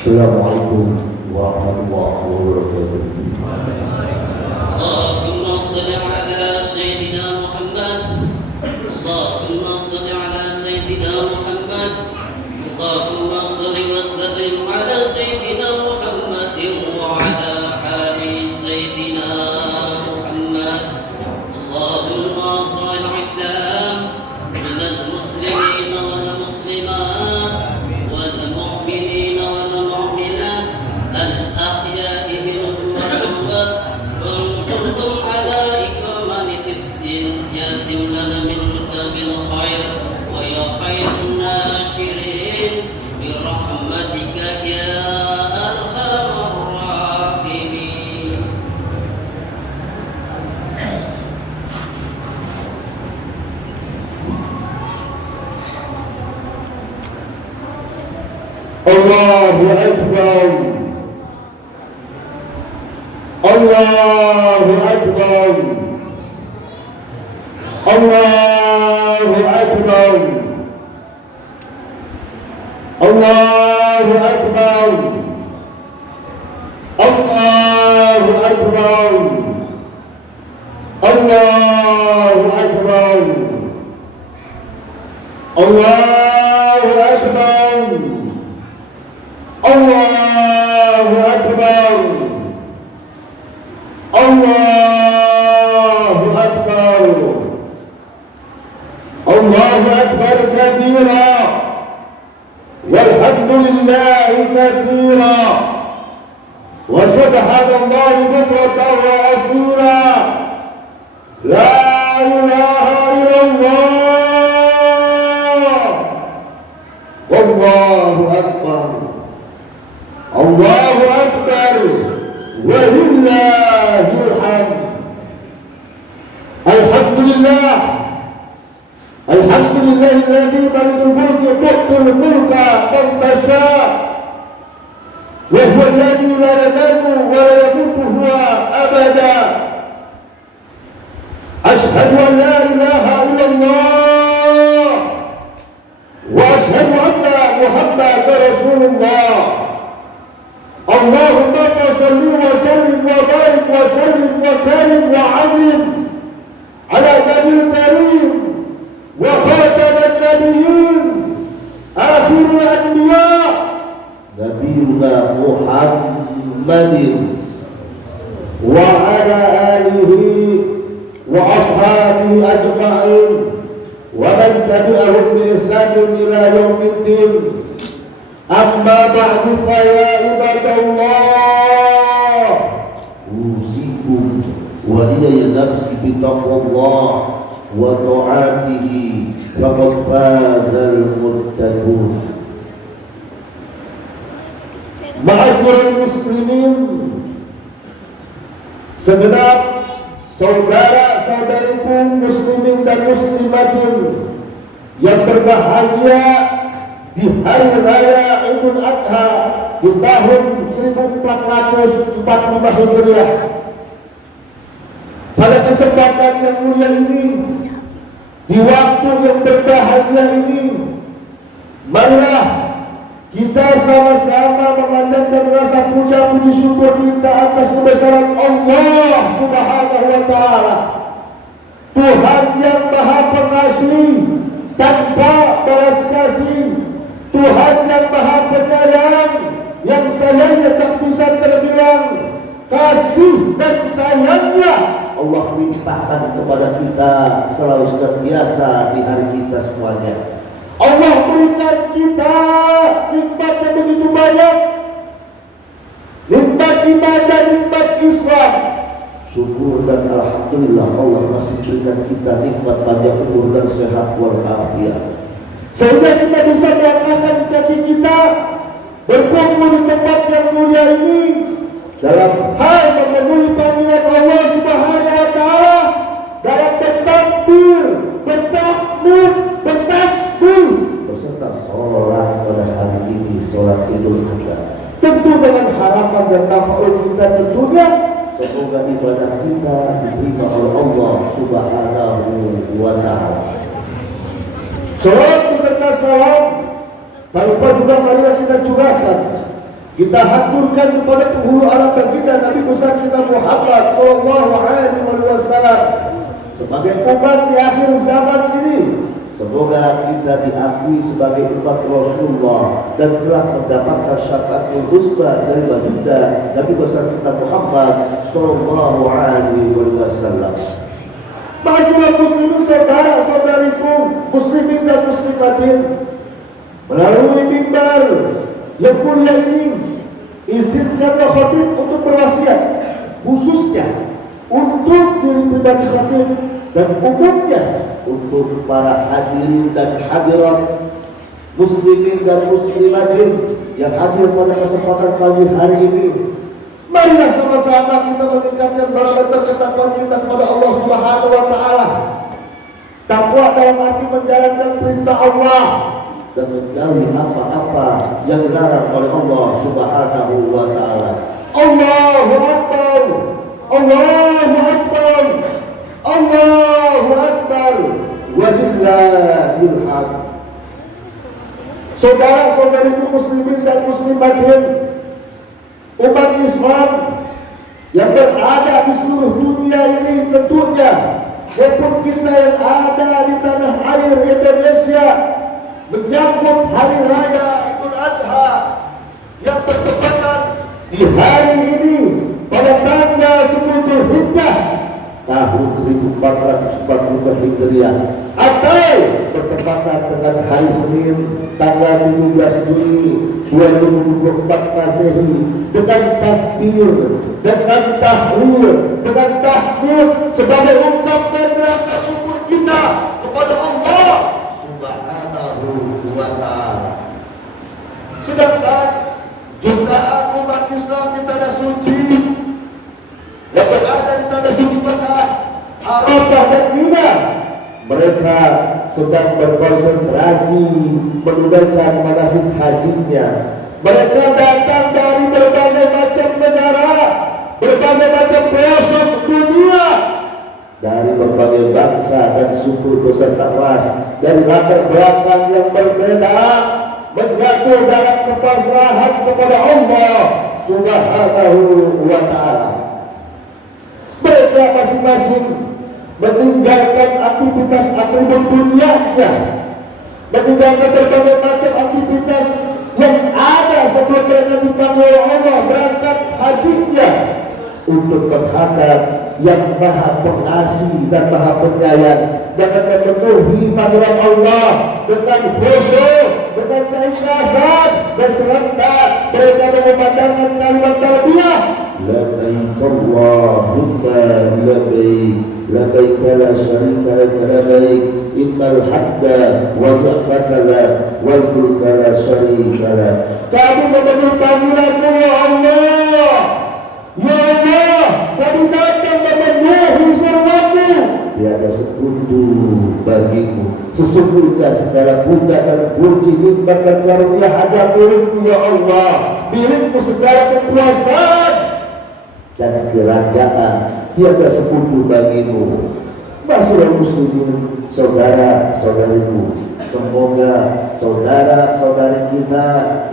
Assalamualaikum warahmatullahi wabarakatuh. Allahumma salli ala Sayyidina Muhammad. Allahumma salli ala Sayyidina Muhammad. Allahumma salli wa sallim ala Sayyidina Muhammad wa ala ali Sayyidina Muhammad. Allahumma ta'al Islam min al-muslimin wal muslimat wal mu'minin wal mu'minat al-ahya'i minhum wal amwat وانصرهم على إقامة الدين يتم لنا منك بالخير ويا خير الناشرين برحمتك يا أرحم الراحمين. Allahu Akbar. Allahu Akbar. Allahu Akbar. Allahu Akbar. Allahu Akbar. Allahu Akbar. Allahu Akbar. Allahu Akbar. Allahu Akbar. Allahu Akbar kabira walhamdulillahi katsira wa subhanallahi bukratan wa asira la ilaha illallah wallahu akbar. Allahu akbar walillahil hamd. Alhamdulillah. Alhamdulillahilladzi malikul mulki tu'til mulka man tasha' wa huwa alladzi la yanamu wa la yamutu huwa abada. Ashhadu an la ilaha illallah wa ashhadu anna Muhammadar Rasulullah. Allahumma salli wa sallim wa barik wa sallim wa karim wa azim ala nabiyil karim wa khataman nabiyyin akhirul anbiya nabiyuna Muhammadin wa ala alihi wa ashabihi ajma'in wa man tabi'ahum bi ihsanin ila yaumiddin. Amma ba'du fa ya ibadallah usikum wa iyaya nafsi bi taqwallah wa ta'atihi faqad fazal muttaqun. Ma'asyiral muslimin, segenap saudara-saudariku muslimin dan muslimatin yang berbahagia di hari raya Idul Adha di tahun 1445 Hijriah. Pada kesempatan yang mulia ini, di waktu yang berbahagia ini, marilah kita sama-sama memanjatkan rasa puja puji syukur kita atas kebesaran Allah Subhanahu wa taala, Tuhan yang Maha Pengasih tanpa balas kasih, Tuhan yang Maha Penyayang, yang sayangnya tak bisa terbilang. Kasih dan sayangnya Allah limpahkan kepada kita selalu senantiasa di hari kita semuanya. Allah berikan kita nikmat yang begitu banyak, nikmat ibadah, nikmat Islam. Syukur dan alhamdulillah Allah masih berikan kita nikmat panjang umur dan sehat walafiat, sehingga kita bisa melangkahkan kaki kita berkumpul di tempat yang mulia ini dalam hal memenuhi panggilan Allah Subhanahu wa taala, dalam bertakbir, bertahmid, bertasbih beserta sholat pada hari ini, sholat Idul Adha. Tentu dengan harapan dan tafaul kita tentunya semoga ibadah kita diterima oleh Allah Subhanahu wa taala. Salam beserta salam tak lupa juga marilah kita curahkan Kita haturkan kepada penghulu alam baginda Nabi besar kita Muhammad sallallahu alaihi wasallam sebagai umat di akhir zaman ini. Semoga kita diakui sebagai umat Rasulullah dan telah mendapatkan syafaatul husna dari baginda Nabi besar kita Muhammad sallallahu alaihi wasallam. Masyaallah muslimin saudara-saudariku, muslimin dan muslimatin, melalui mimbar yang mulia ini, izinkanlah khatib untuk berwasiat khususnya untuk diri pribadi khatib dan umumnya untuk para hadirin dan hadirat, muslimin dan muslimatin yang hadir pada kesempatan pagi hari ini. Marilah sama-sama kita meningkatkan barometer ketakwaan kita kepada Allah Subhanahu wa taala. Takwa dalam arti menjalankan perintah Allah dan menjauhi apa-apa yang dilarang oleh Allah Subhanahu wa taala. Allahu Akbar. Allahu Akbar. Allahu Akbar. Walillahil hamd. Saudara-saudariku muslimin dan muslimatin, umat Islam yang berada di seluruh dunia ini tentunya, maupun kita yang ada di tanah air Indonesia, menyambut hari raya Idul Adha yang bertepatan di hari ini pada tanggal 10 Dzulhijjah tahun 1442 Hijriah atau bertepatan dengan hari Senin tanggal 17 Juni 2024 Masehi, dengan takbir, dengan tahlil, dengan tahmid sebagai ungkapan rasa syukur kita kepada Allah Subhanahu wa taala. Sedangkan jutaan umat Islam di tanah suci yang berada di tanah suci Mekah, Arafah dan Mina, mereka sedang berkonsentrasi menunaikan manasik hajinya. Mereka datang dari berbagai macam negara, berbagai macam pelosok dunia, dari berbagai bangsa dan suku beserta ras, dari latar belakang yang berbeda, menyatu dalam kepasrahan kepada Allah Subhanahu wa taala. Mereka masing-masing meninggalkan aktivitas atribut dunianya, meninggalkan berbagai macam aktivitas yang ada sebelum mereka dipanggil Allah berangkat hajinya untuk menghadap yang maha pengasih dan maha penyayang, dengan memenuhi panggilan Allah dengan khusyuk, dengan keikhlasan dan serentak mereka mengumandangkan kalimat tarbiyah. Labbaik Allahumma labbaik, labbaik la syarika lak labbaik, innal hamda wa ni'mata lak wal mulka la syarika lak. Kami memenuhi panggilan-Mu ya Allah. Ya Allah, kami datang memenuhi seruan-Mu. Tiada sekutu bagimu. Sesungguhnya segala puja dan puji, nikmat dan karunia hanya milik-Mu ya Allah. Milik-Mu segala kekuasaan dan kerajaan, tiada sekutu bagimu. Masyaallah muslimin, saudara-saudariku, semoga saudara-saudari kita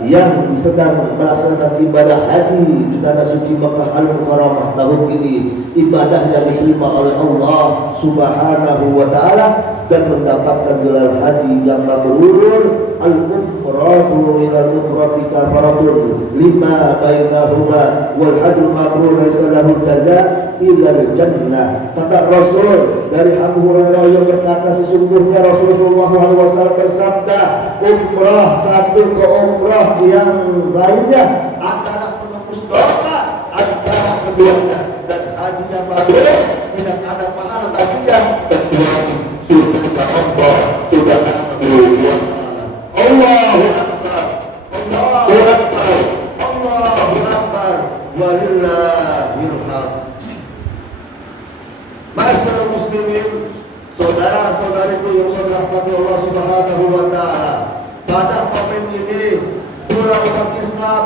yang sedang melaksanakan ibadah haji di tanah suci Makkah Al-Mukarramah tahun ini, ibadah yang diterima oleh Allah Subhanahu wa taala dan mendapatkan gelar haji yang mabrur. Al-umratu ila al-umrati kafaratun lima bainahuma wal hajjul mabrur laisa lahu jaza illa al-jannah. Kata Rasul dari Abu Hurairah yang berkata, sesungguhnya Rasulullah SAW bersabda, umrah satu ke umrah yang lainnya adalah penembus dosa antara keduanya, dan haji yang mabrur tidak ada pahala baginya kecuali surga Allah Subhanahu wa taala. Allahu Akbar, Allahu Akbar, Allahu Akbar, walillahil hamd. Masyaallah muslimin, saudara-saudariku yang saya rahmati Allah Subhanahu wa taala, pada momen ini pula umat Islam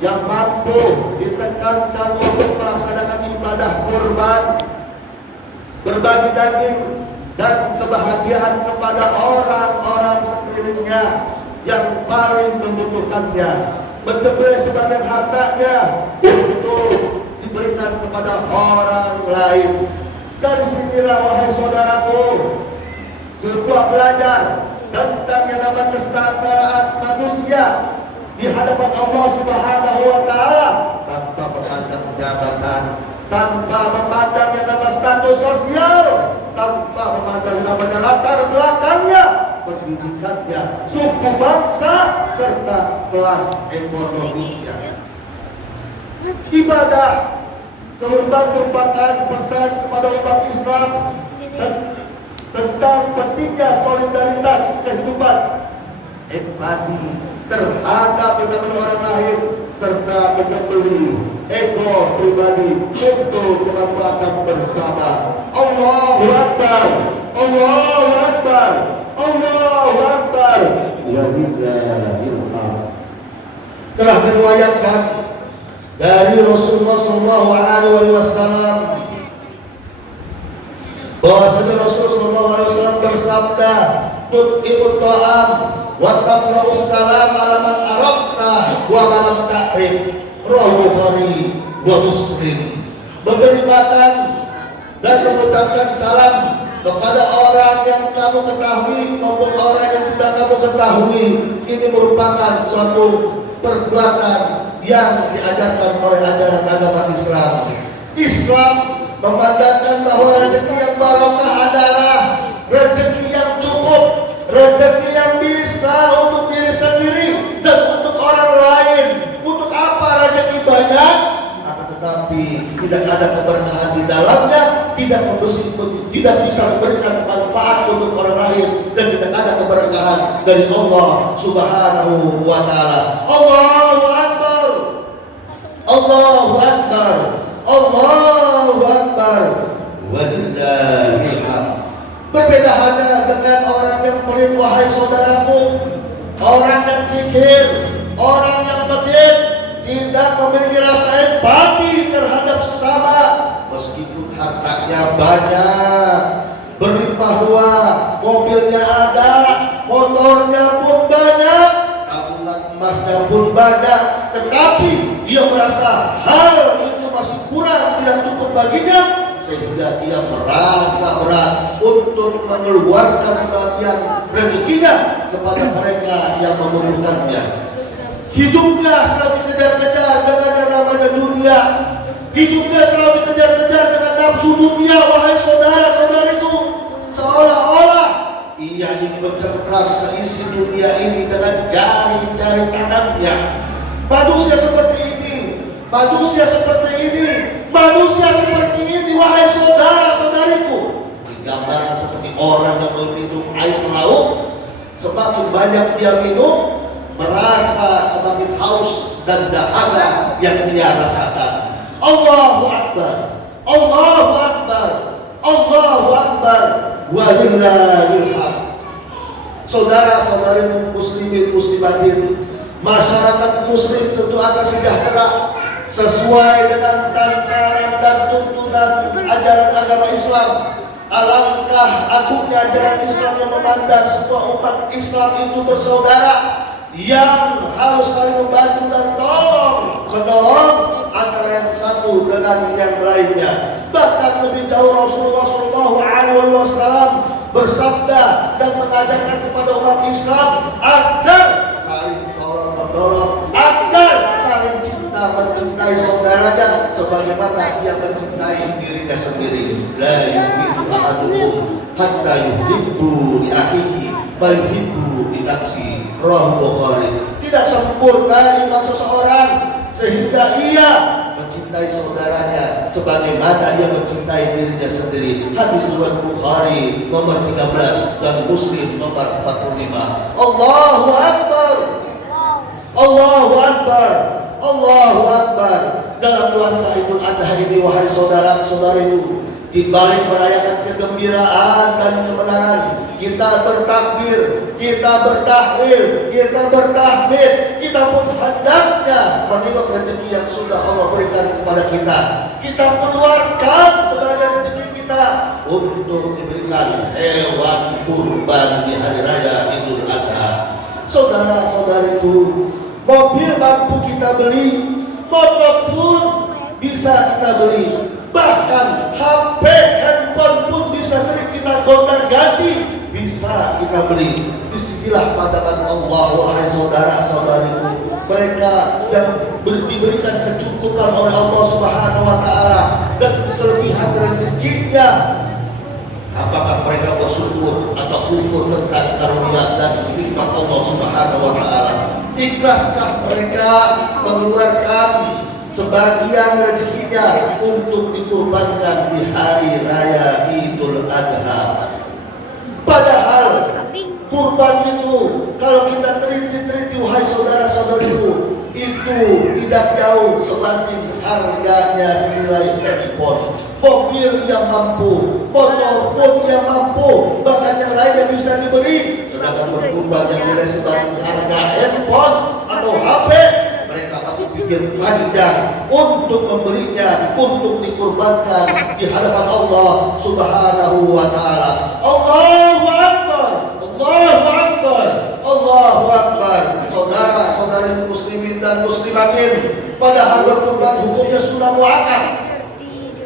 yang mampu ditekankan untuk melaksanakan ibadah kurban, berbagi daging dan kebahagiaan kepada orang-orang sekelilingnya yang paling membutuhkannya. mengambil sebagian hartanya untuk diberikan kepada orang lain. Dari sinilah wahai saudaraku, sebuah belajar tentang yang namanya kesetaraan manusia di hadapan Allah Subhanahu wa taala tanpa memandang jabatan, tanpa memandang yang namanya status sosial, tanpa memandang yang namanya latar belakangnya, pendidikannya, suku bangsa, serta kelas ekonominya. Ibadah kurban merupakan pesan kepada umat Islam tentang pentingnya solidaritas kehidupan, empati terhadap orang lain, serta menepeli ego pribadi untuk kemaslahatan bersama. Allahu Akbar, Allahu Akbar, Allahu Akbar. Walillahil hamd. Telah diriwayatkan dari Rasulullah SAW bahwasanya Rasulullah SAW bersabda, "Tut'imut ta'am wa taqra'us salam ala man arafta wa man lam ta'rif." Rawahu Bukhari wa Muslim. Memberi makan dan mengucapkan salam kepada orang yang kamu ketahui maupun orang yang tidak kamu ketahui, ini merupakan suatu perbuatan yang diajarkan oleh ajaran agama Islam. Islam memandangkan bahwa rezeki yang barokah adalah rezeki yang cukup, rezeki yang bisa untuk diri sendiri dan untuk orang lain. Untuk apa rezeki banyak, akan tetapi tidak ada keberkahan di dalamnya, tidak bisa memberikan manfaat untuk orang lain, dan tidak ada keberkahan dari Allah Subhanahu wa taala. Allahu Akbar, Allahu Akbar, Allahu Akbar, walillahil hamd. Berbeda halnya dengan orang yang pelit, wahai saudaraku, orang yang kikir, orang yang medit, tidak memiliki rasa empati terhadap sesama, meskipun hartanya banyak, berlimpah ruah, mobilnya ada, motornya pun banyak, tabungan emasnya pun banyak, tetapi dia merasa hal itu masih kurang, tidak cukup baginya, sehingga dia merasa berat untuk mengeluarkan sebagian rezekinya kepada mereka yang membutuhkannya. Hidupnya selalu dikejar-kejar dengan yang namanya dunia, hidupnya selalu dikejar-kejar dengan nafsu dunia, wahai saudara-saudariku, seolah-olah ia ingin mencengkram seisi dunia ini dengan jari-jari tangannya. Manusia seperti ini, manusia seperti ini, manusia seperti ini, wahai saudara-saudariku, digambarkan seperti orang yang meminum air laut. Semakin banyak dia minum, merasa semakin haus dan dahaga yang dia rasakan. Allahu Akbar, Allahu Akbar, Allahu Akbar, walillahil hamd. Saudara-saudari muslimin muslimatin, masyarakat muslim tentu akan sejahtera sesuai dengan tantangan dan tuntunan ajaran agama Islam. Alangkah agungnya ajaran Islam yang memandang semua umat Islam itu bersaudara, yang harus saling membantu dan menolong antara yang satu dengan yang lainnya. Bahkan lebih jauh Rasulullah SAW bersabda dan mengajarkan kepada umat Islam agar saling tolong-menolong, agar saling cinta mencintai saudaranya sebagaimana ia mencintai dirinya sendiri. La yu'minu ahadukum hatta yuhibbu li akhihi ma yuhibbu li nafsihi. Rawahu Bukhari. Tidak sempurna iman seseorang sehingga ia mencintai saudaranya sebagaimana ia mencintai dirinya sendiri. Hadis riwayat Bukhari nomor 13 dan Muslim nomor 45. Allahu Akbar, Allahu Akbar, Allahu Akbar. Dalam nuansa Idul Adha ini, wahai saudara-saudariku, di balik merayakan kegembiraan dan kemenangan, kita bertakbir, kita bertahlil, kita bertahmid, kita pun hendaknya menengok rezeki yang sudah Allah berikan kepada kita. Kita keluarkan sebagian rezeki kita untuk diberikan hewan kurban di hari raya Idul Adha. Saudara-saudariku, mobil mampu kita beli, motor pun bisa kita beli, bahkan HP, handphone pun bisa sering kita gonta-ganti, bisa kita beli. Disinilah pandangan Allah, wahai saudara-saudariku, mereka yang diberikan kecukupan oleh Allah Subhanahu wa taala dan kelebihan rezekinya, apakah mereka bersyukur atau kufur tentang karunia dan nikmat Allah Subhanahu wa taala? Ikhlaskah mereka mengeluarkan sebagian rezekinya untuk dikurbankan di hari raya Idul Adha? Padahal kurban itu kalau kita teliti-teliti, wahai saudara-saudariku, itu tidak jauh sebanding harganya senilai handphone. Mobil yang mampu, motor pun yang mampu, bahkan yang lain yang bisa diberi. Sedangkan berkurban yang tidak sebanding harga handphone atau HP, mereka masih pikir panjang untuk membelinya, untuk dikurbankan di hadapan Allah Subhanahu wa taala. Allahu Akbar, Allahu Akbar, Allahu Akbar. Saudara-saudari muslimin dan muslimatin, padahal berkurban hukumnya sunnah muakkad.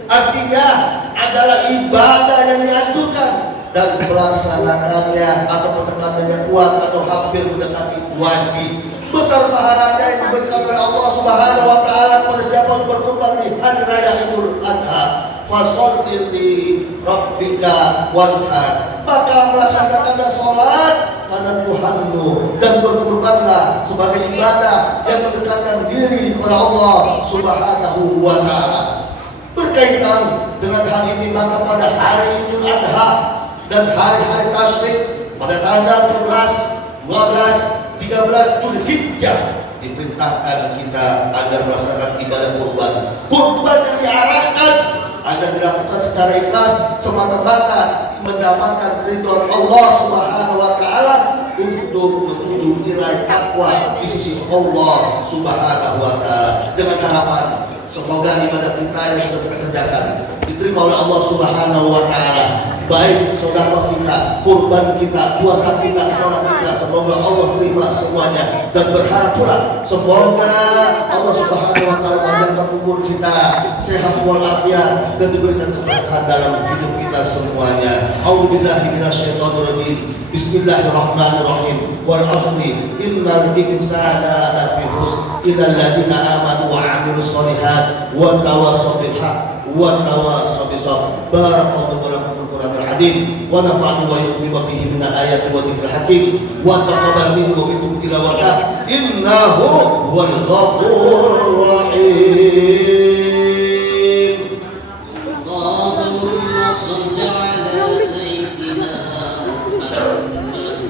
Artinya adalah ibadah yang dianjurkan dan pelaksanaannya atau pendekatannya kuat atau hampir mendekati wajib. Besar pahalanya yang diberikan oleh Allah Subhanahu wa taala kepada siapa yang berkurban di hari raya Idul Adha. Fasholli li rabbika wanhar. Maka melaksanakanlah sholat pada Tuhanmu dan berkurbanlah sebagai ibadah yang mendekatkan diri kepada Allah Subhanahu wa taala. Berkaitan dengan hal ini, maka pada hari Idul Adha dan hari-hari tasyrik pada tanggal 11, 12, 13 Zulhijjah diperintahkan kita agar melaksanakan ibadah kurban. Kurban yang diarahkan agar dilakukan secara ikhlas semata-mata mendapatkan ridho Allah Subhanahu wa taala untuk menuju nilai takwa di sisi Allah Subhanahu wa taala, dengan harapan semoga ibadah kita yang sudah kita kerjakan diterima oleh Allah Subhanahu wa taala, baik sedekah kita, kurban kita, puasa kita, salat kita, semoga Allah terima semuanya. Dan berharap pula semoga Allah Subhanahu wa taala panjangkan umur kita, sehat walafiat, dan diberikan keberkahan dalam hidup kita semuanya. A'udzubillahi minasyaitonir rajim. Bismillahirrahmanirrahim. Wal 'asri innal insana lafi khusr illa alladziina aamanu wa 'amilus shalihaat wa tawassaw bil haqq wa tawassaw bis sabr. Barakallahu lakum fil Qur'anil 'azim wa nafa'ani wa iyyakum bima fihi minal ayati wa dzikril hakim wa taqabbal minni wa minkum tilawatahu innahu huwal ghafurur rahim. Allahumma shalli ala sayyidina Muhammad.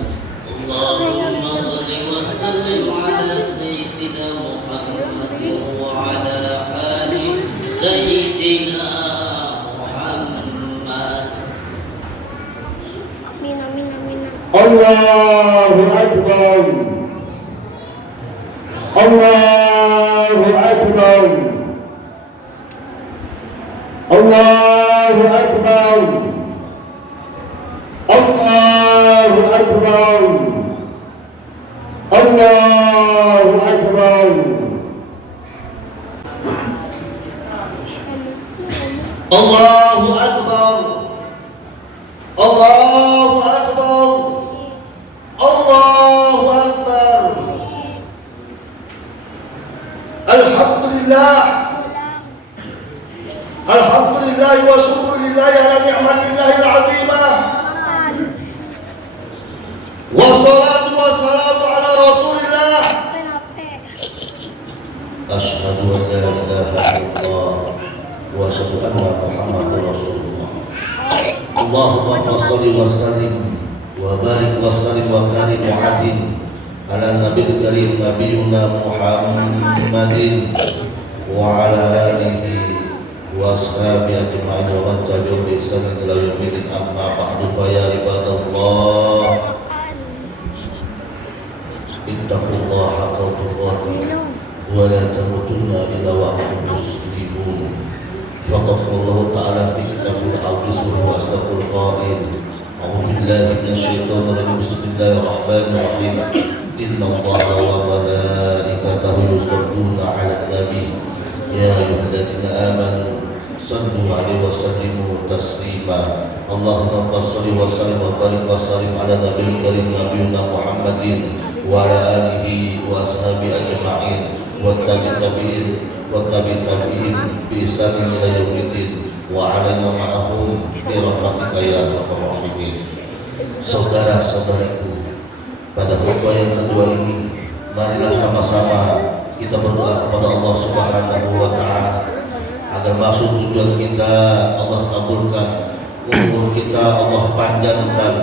Allahumma shalli wa sallim ala sayyidina Muhammad wa ala ali sayyidina Muhammad. Amin, amin, amin. Allahu Akbar, Allahu Akbar, Allahu Akbar, Allahu Akbar, Allahu Akbar, Allahu Akbar, Allahu Akbar, Allahu Akbar. Alhamdulillah, Alhamdulillah wa syukurillah ala ni'matillahil azimah. Wassalatu wassalamu ala Rasulillah. Asyhadu an la ilaha illallah wa asyhadu anna Muhammadar Rasulullah. Allahumma shalli wa sallim wa barik wa sallim wa karim wa adil ala nabiyil karim nabiyuna Muhammadin wa ala alihi wa ashabihi ajma'in wa man tabi'ahum bi ihsan ila yaumil din. Amma ba'du, fa ya ibadallah ittaqullaha haqqa tuqatih wa la tamutunna illa wa antum muslimun. Faqad Allah ta'ala fi kitabihil aziz wa astaqul qail. A'udzu billahi minasy syaithanir rajim. Bismillahirrahmanirrahim. Inna Allaha wa malaikatahu وملائكته يصلون على النبي يا أيها الذين آمنوا صلوا عليه وسلموا تسليما اللهم صل وسلم وبارك وسلم على نبي الكريم نبينا محمد وعلى آله وأصحابه أجمعين والتابعين بإحسان إلى يوم الدين وعلينا معهم برحمتك يا أرحم الراحمين. Saudara-saudariku, pada khutbah yang kedua ini, marilah sama-sama kita berdoa kepada Allah Subhanahu wa Ta'ala agar maksud tujuan kita Allah kabulkan, umur kita Allah panjangkan,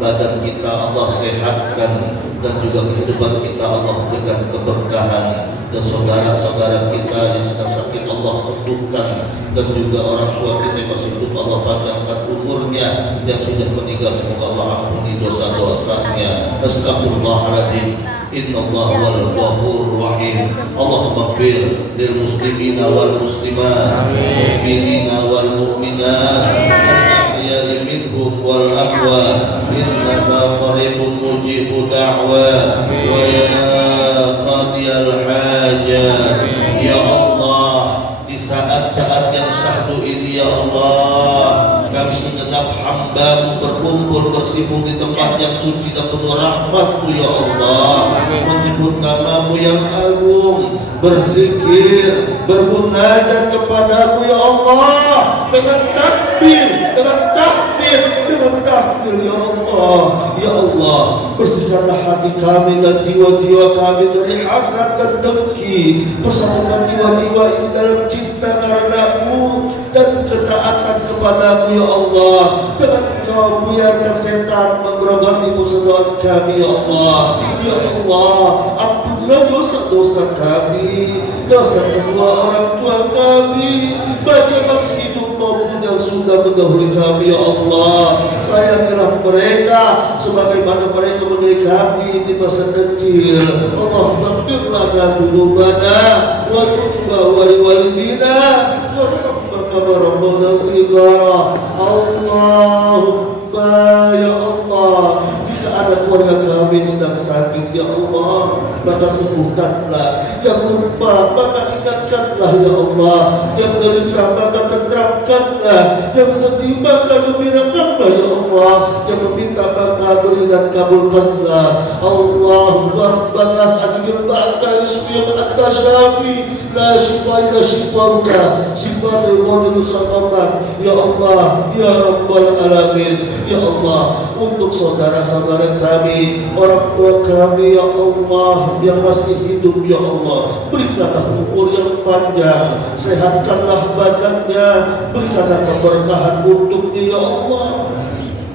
badan kita Allah sehatkan, dan juga kehidupan kita Allah berikan keberkahan, dan saudara-saudara kita yang sedang sakit Allah sembuhkan, dan juga orang tua kita yang masih hidup Allah panjangkan umurnya, yang sudah meninggal semoga Allah ampuni dosa-dosanya. Astagfirullahaladzim. Innallaha wal ghafurur rahim. Allahumma ighfir lil muslimina wal muslimat, mu'minina wal mu'minat, al-ahya'i minhum wal amwat, innaka qaribun mujibud da'wat wa ya qadiyal hajat. Ya Allah, di saat-saat yang syahdu ini ya Allah, kami segenap hamba-Mu berkumpul bersibuk di tempat yang suci dan penuh rahmat-Mu ya Allah, menyebut nama-Mu yang agung, berzikir, bermunajat kepada-Mu ya Allah, dengan takbir, dengan tahmid ya Allah. Ya Allah, bersihkanlah hati kami dan jiwa-jiwa kami dari hasad dan dengki, persatukan jiwa-jiwa ini dalam cinta karena-Mu dan ketaatan kepada-Mu ya Allah. Jangan Kau biarkan setan menggerogoti persaudaraan kami ya Allah. Ya Allah, ampunilah dosa-dosa kami, dosa kedua orang tua kami, baik yang masih hidup maupun yang sudah mendahului kami ya Allah. Sayangilah mereka sebagaimana mereka mendidik kami di masa kecil. Allahumma ighfir lana dzunubana wa walidina wa kama rabbana shighara. Allahumma ya Allah, jika ada keluarga kami yang sedang sakit ya Allah, maka sembuhkanlah. Yang lupa maka ingatkanlah ya Allah. Yang gelisah maka tenteramkanlah. Yang sedih maka gembirakanlah ya Allah. Yang meminta maka beri dan kabulkanlah. Allahumma rabbana as'alil ba'sa ismiyam anta syafi la shifa illa shifauka shifa al-ghadil saqatak. Ya Allah, ya Rabbal Alamin. Ya Allah, untuk saudara-saudara kami, orang tua kami ya Allah yang masih hidup ya Allah, berikanlah umur yang panjang, sehatkanlah badannya, berikanlah keberkahan untuknya ya Allah.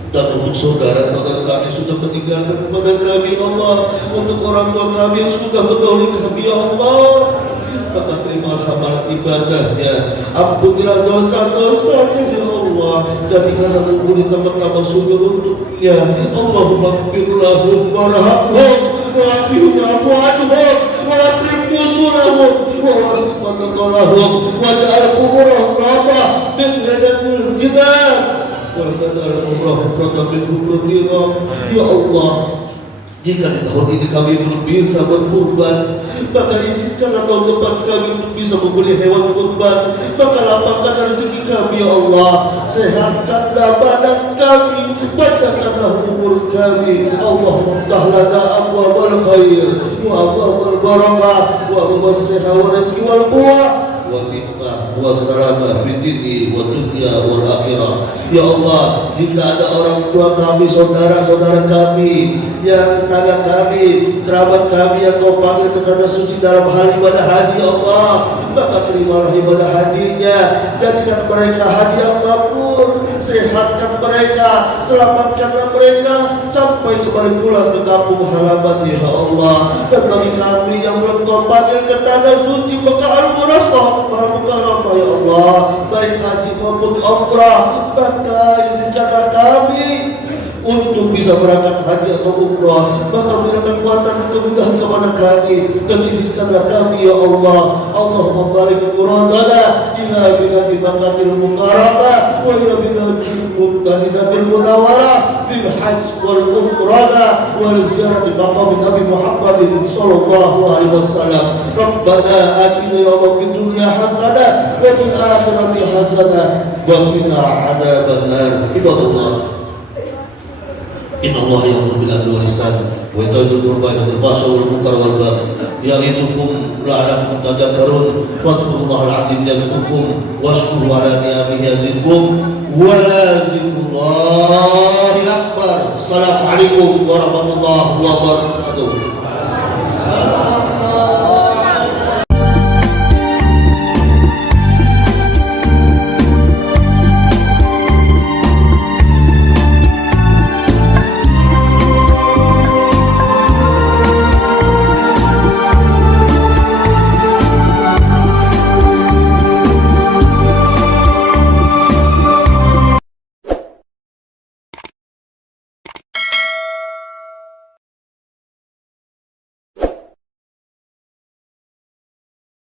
Dan untuk saudara-saudara kami sudah meninggalkan kepada kami ya Allah, untuk orang tua kami yang sudah mendahului kami ya Allah, maka terimalah amalan ibadahnya, ampunilah dosa-dosanya ya Allah, jadikanlah umur tambah-tambah subur untuknya. Allahumma ighfir lahum warhamhum wa'afu anhum wa akrim nusulahum wa wasi' madqalahum waj'al quburahum rawdah min riyadil jinan wa ja'al quburahum rawdah min hufratil. Ya Allah, jika di tahun ini kami belum bisa berkurban, maka izinkanlah tahun depan kami untuk bisa membeli hewan kurban. Maka lapangkan rezeki kami ya Allah, sehatkanlah badan kami, panjangkanlah umur kami. Allahumma ftah lana abwaabal khair wa abwaabal barakah wa abwaabas sihah wa rizqi wal quwwah wa nikmah wa salamah fid dini wa dunya wal akhirah. Ya Allah, jika ada orang tua kami, saudara-saudara kami, yang tetangga kami, kerabat kami yang Kau panggil ke tanah suci dalam hal ibadah haji ya Allah, maka terimalah ibadah hajinya, jadikan mereka haji yang makbul, sehatkan mereka, selamatkanlah mereka sampai kembali pulang ke kampung halaman ya Allah. Dan bagi kami yang belum Kau panggil ke tanah suci Mekah Al-Mukarramah ya Allah, baik haji maupun umrah, maka izinkanlah kami untuk bisa berangkat haji atau umrah. Maka berikan kekuatan dan kemudahan kepada kami, dan izinkanlah kami ya Allah. Allahumma barik muradana ila binati Makkahil Mukarramah wa ila binati Madinatil Munawwarah bi bil hajj wal umrah wal ziarah di maqam Nabi Muhammad sallallahu alaihi wasallam. Rabbana atina ya Allah fid dunya hasanah wa fil akhirati hasanah wa qina adzabannar. Ibadallah, inna Allah ya'muru bil adli wal ihsan wa ita'i dzil qurba wa yanha 'anil munkar wal baghi ya'idukum la'allakum tadhakkarun. Fadhkurullahal 'azim yadhkurkum washkuru 'ala ni'amihi yazidkum wa la dzikrullahi akbar. Assalamualaikum warahmatullahi wabarakatuh.